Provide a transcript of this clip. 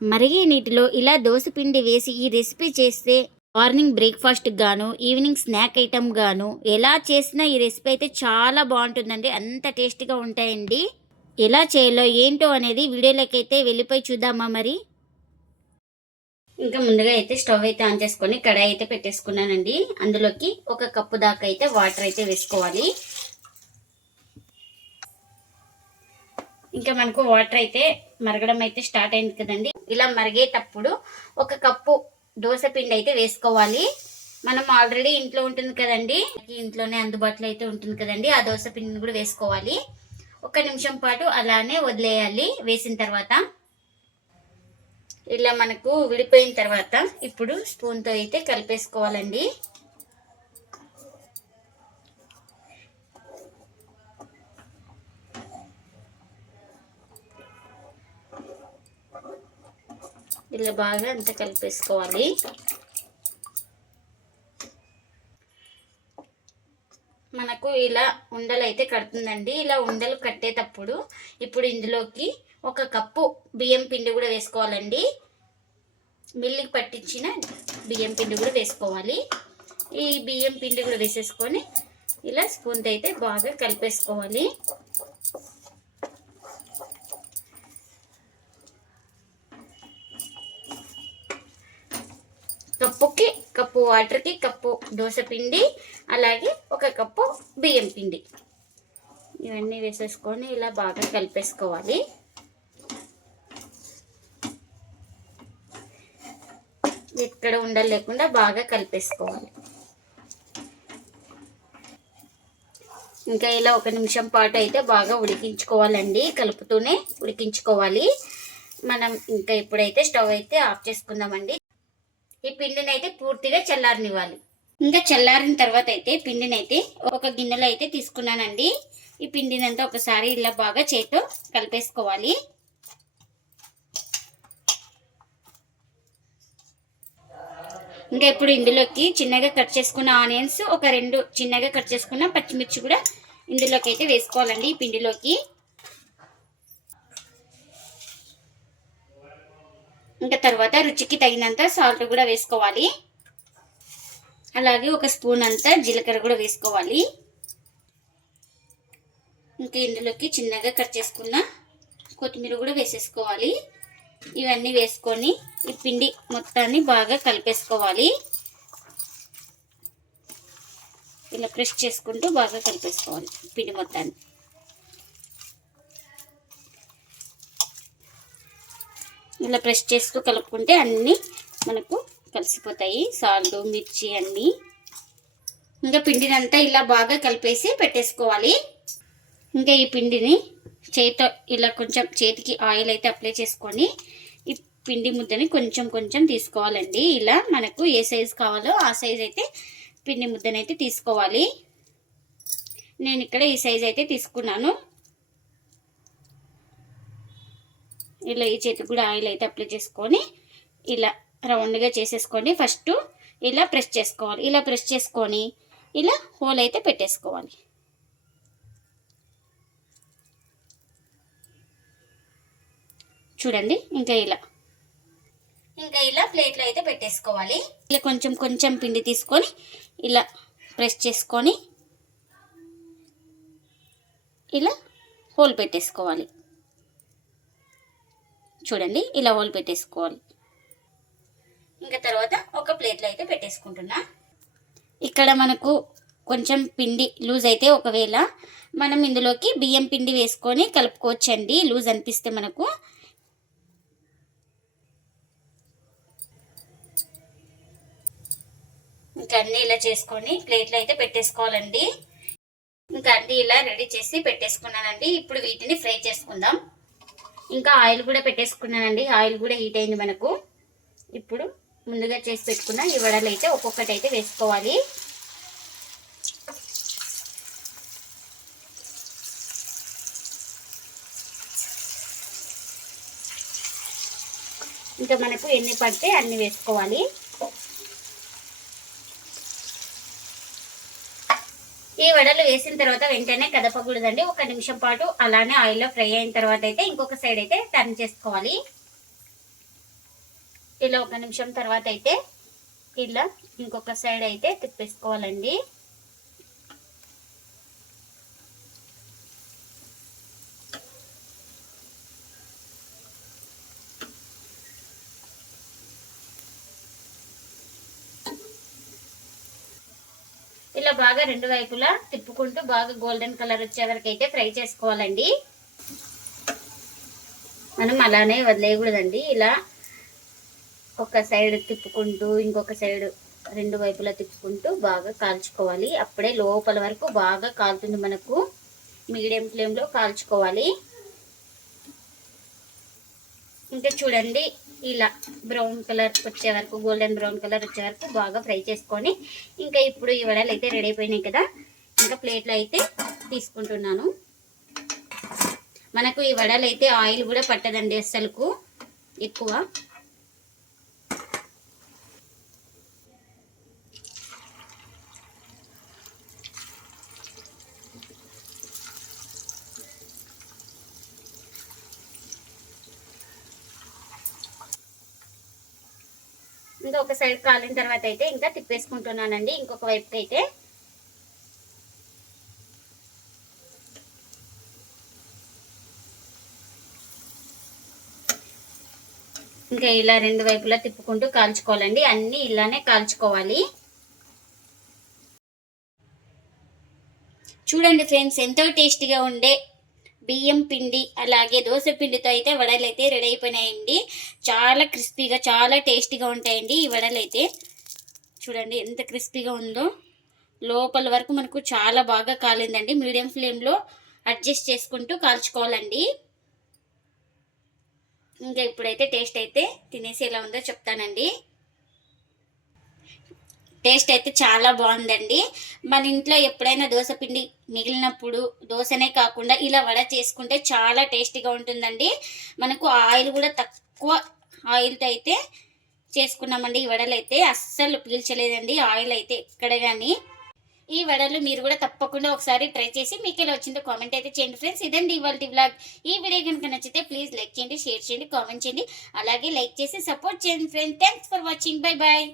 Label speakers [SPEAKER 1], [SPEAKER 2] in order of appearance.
[SPEAKER 1] మరిగే నీటిలో ఇలా పిండి వేసి ఈ రెసిపీ చేస్తే మార్నింగ్ బ్రేక్ఫాస్ట్ గాను ఈవినింగ్ స్నాక్ ఐటమ్ గాను ఎలా చేసినా ఈ రెసిపీ అయితే చాలా బాగుంటుందండి. అంత టేస్టీగా ఉంటాయండి. ఎలా చేయాలో ఏంటో అనేది వీడియోలోకైతే వెళ్ళిపోయి చూద్దామా మరి? ఇంకా ముందుగా అయితే స్టవ్ అయితే ఆన్ చేసుకొని కడాయి అయితే పెట్టేసుకున్నానండి. అందులోకి ఒక కప్పు దాకా అయితే వాటర్ అయితే వేసుకోవాలి. ఇంకా మనకు వాటర్ అయితే మరగడం అయితే స్టార్ట్ అయింది కదండి. ఇలా మరిగేటప్పుడు ఒక కప్పు దోశ పిండి అయితే వేసుకోవాలి. మనం ఆల్రెడీ ఇంట్లో ఉంటుంది కదండి. ఇంట్లోనే అందుబాటులో అయితే ఉంటుంది కదండి. ఆ దోశ పిండిని కూడా వేసుకోవాలి. ఒక నిమిషం పాటు అలానే వదిలేయాలి వేసిన తర్వాత. ఇలా మనకు విడిపోయిన తర్వాత ఇప్పుడు స్పూన్తో అయితే కలిపేసుకోవాలండి. ఇలా బాగా అంతా కలిపేసుకోవాలి. మనకు ఇలా ఉండలు అయితే కడుతుందండి. ఇలా ఉండలు కట్టేటప్పుడు ఇప్పుడు ఇందులోకి ఒక కప్పు బియ్యం పిండి కూడా వేసుకోవాలండి. మిల్లికి పట్టించిన బియ్యం పిండి కూడా వేసుకోవాలి. ఈ బియ్యం పిండి కూడా వేసేసుకొని ఇలా స్పూన్తో అయితే బాగా కలిపేసుకోవాలి. కప్పుకి కప్పు వాటర్కి కప్పు దోశ పిండి అలాగే ఒక కప్పు బియ్యం పిండి. ఇవన్నీ వేసేసుకొని ఇలా బాగా కలిపేసుకోవాలి. ఎక్కడ ఉండలు లేకుండా బాగా కలిపేసుకోవాలి. ఇంకా ఇలా ఒక నిమిషం పాటు అయితే బాగా ఉడికించుకోవాలండి. కలుపుతూనే ఉడికించుకోవాలి. మనం ఇంకా ఇప్పుడైతే స్టవ్ అయితే ఆఫ్ చేసుకుందామండి. ఈ పిండిని అయితే పూర్తిగా చల్లారనివ్వాలి. ఇంకా చల్లారిన తర్వాత అయితే పిండిని అయితే ఒక గిన్నెలో అయితే తీసుకున్నానండి. ఈ పిండిని అంతా ఒకసారి ఇలా బాగా చేతితో కలిపేసుకోవాలి. ఇంకా ఇప్పుడు ఇందులోకి చిన్నగా కట్ చేసుకున్న ఆనియన్స్ ఒక రెండు చిన్నగా కట్ చేసుకున్న పచ్చిమిర్చి కూడా ఇందులోకి అయితే వేసుకోవాలండి ఈ పిండిలోకి. ఇంకా తర్వాత రుచికి తగినంత సాల్ట్ కూడా వేసుకోవాలి. అలాగే ఒక స్పూన్ అంతా జీలకర్ర కూడా వేసుకోవాలి. ఇంకా ఇందులోకి చిన్నగా కట్ చేసుకున్న కొత్తిమీర కూడా వేసేసుకోవాలి. ఇవన్నీ వేసుకొని ఈ పిండి మొత్తాన్ని బాగా కలిపేసుకోవాలి. ఇలా ప్రెస్ చేసుకుంటూ బాగా కలిపేసుకోవాలి పిండి మొత్తాన్ని. ఇలా ప్రెస్ చేస్తూ కలుపుకుంటే అన్నీ మనకు కలిసిపోతాయి. సాల్ట్ మిర్చి అన్నీ. ఇంకా పిండినంతా ఇలా బాగా కలిపేసి పెట్టేసుకోవాలి. ఇంకా ఈ పిండిని చేతితో ఇలా కొంచెం చేతికి ఆయిల్ అయితే అప్లై చేసుకొని ఈ పిండి ముద్దని కొంచెం కొంచెం తీసుకోవాలండి. ఇలా మనకు ఏ సైజు కావాలో ఆ సైజ్ అయితే పిండి ముద్దనైతే అయితే తీసుకోవాలి. నేను ఇక్కడ ఈ సైజ్ అయితే తీసుకున్నాను. ఇలా ఈ చేతికి కూడా ఆయిల్ అయితే అప్లై చేసుకొని ఇలా రౌండ్గా చేసేసుకొని ఫస్ట్ ఇలా ప్రెస్ చేసుకోవాలి. ఇలా ప్రెస్ చేసుకొని ఇలా హోల్ అయితే పెట్టేసుకోవాలి. చూడండి ఇంకా ఇలా. ఇంకా ఇలా ప్లేట్లో అయితే పెట్టేసుకోవాలి. ఇలా కొంచెం కొంచెం పిండి తీసుకొని ఇలా ప్రెస్ చేసుకొని ఇలా హోల్ పెట్టేసుకోవాలి. చూడండి ఇలా హోల్ పెట్టేసుకోవాలి. ఇంకా తర్వాత ఒక ప్లేట్లో అయితే పెట్టేసుకుంటున్నా. ఇక్కడ మనకు కొంచెం పిండి లూజ్ అయితే ఒకవేళ మనం ఇందులోకి బియ్యం పిండి వేసుకొని కలుపుకోవచ్చండి లూజ్ అనిపిస్తే మనకు. ఇంకా అన్నీ ఇలా చేసుకొని ప్లేట్లో అయితే పెట్టేసుకోవాలండి. ఇంకా అన్నీ ఇలా రెడీ చేసి పెట్టేసుకున్నానండి. ఇప్పుడు వీటిని ఫ్రై చేసుకుందాం. ఇంకా ఆయిల్ కూడా పెట్టేసుకున్నానండి. ఆయిల్ కూడా హీట్ అయింది మనకు. ఇప్పుడు ముందుగా చేసి పెట్టుకున్న ఈ వడలు అయితే ఒక్కొక్కటి అయితే వేసుకోవాలి. ఇంకా మనకు ఎన్ని పడితే అన్ని వేసుకోవాలి. ఈ వడలు వేసిన తర్వాత వెంటనే కదపకూడదండి. ఒక నిమిషం పాటు అలానే ఆయిల్లో ఫ్రై అయిన తర్వాత అయితే ఇంకొక సైడ్ అయితే టర్న్ చేసుకోవాలి. ఇలా ఒక నిమిషం తర్వాత అయితే ఇలా ఇంకొక సైడ్ అయితే తిప్పేసుకోవాలండి. ఇలా బాగా రెండు వైపులా తిప్పుకుంటూ బాగా గోల్డెన్ కలర్ వచ్చే వరకు అయితే ఫ్రై చేసుకోవాలండి. మనం అలానే వదిలేయకూడదండి. ఇలా ఒక సైడ్ తిప్పుకుంటూ ఇంకొక సైడ్ రెండు వైపులా తిప్పుకుంటూ బాగా కాల్చుకోవాలి. అప్పుడే లోపల వరకు బాగా కాలుతుంది మనకు. మీడియం ఫ్లేమ్లో కాల్చుకోవాలి. ఇంకా చూడండి ఇలా బ్రౌన్ కలర్ వచ్చే వరకు గోల్డెన్ బ్రౌన్ కలర్ వచ్చే వరకు బాగా ఫ్రై చేసుకొని ఇంకా ఇప్పుడు ఈ వడలు అయితే రెడీ అయిపోయినాయి కదా. ఇంకా ప్లేట్లో అయితే తీసుకుంటున్నాను. మనకు ఈ వడలు అయితే ఆయిల్ కూడా పట్టదండి అస్సలుకు ఎక్కువ. ఇంకా ఒక సైడ్ కాలిన తర్వాత అయితే ఇంకా తిప్పేసుకుంటున్నానండి. ఇంకొక వైపుకి అయితే. ఇంకా ఇలా రెండు వైపులా తిప్పుకుంటూ కాల్చుకోవాలండి. అన్నీ ఇలానే కాల్చుకోవాలి. చూడండి ఫ్రెండ్స్ ఎంతో టేస్టీగా ఉండే బియ్యం పిండి అలాగే దోశ పిండితో అయితే వడలు అయితే రెడీ అయిపోయినాయండి. చాలా క్రిస్పీగా చాలా టేస్టీగా ఉంటాయండి ఈ వడలు అయితే. చూడండి ఎంత క్రిస్పీగా ఉందో. లోపల వరకు మనకు చాలా బాగా కాలిందండి. మీడియం ఫ్లేమ్లో అడ్జస్ట్ చేసుకుంటూ కాల్చుకోవాలండి. ఇంకా ఇప్పుడైతే టేస్ట్ అయితే తినేసి ఎలా ఉందో చెప్తానండి. టేస్ట్ అయితే చాలా బాగుందండి. మన ఇంట్లో ఎప్పుడైనా దోశ పిండి మిగిలినప్పుడు దోశనే కాకుండా ఇలా వడ చేసుకుంటే చాలా టేస్టీగా ఉంటుందండి. మనకు ఆయిల్ కూడా తక్కువ ఆయిల్తో అయితే చేసుకున్నామండి ఈ వడలు అయితే. అస్సలు పీల్చలేదండి ఆయిల్ అయితే ఎక్కడ కానీ ఈ వడలు మీరు కూడా తప్పకుండా ఒకసారి ట్రై చేసి మీకు ఎలా వచ్చిందో కామెంట్ అయితే చేయండి ఫ్రెండ్స్. ఇదండి ఇవాళ బ్లాగ్ ఈ వీడియో కనుక నచ్చితే ప్లీజ్ లైక్ చేయండి షేర్ చేయండి కామెంట్ చేయండి. అలాగే లైక్ చేసి సపోర్ట్ చేయండి friends. Thanks for watching bye bye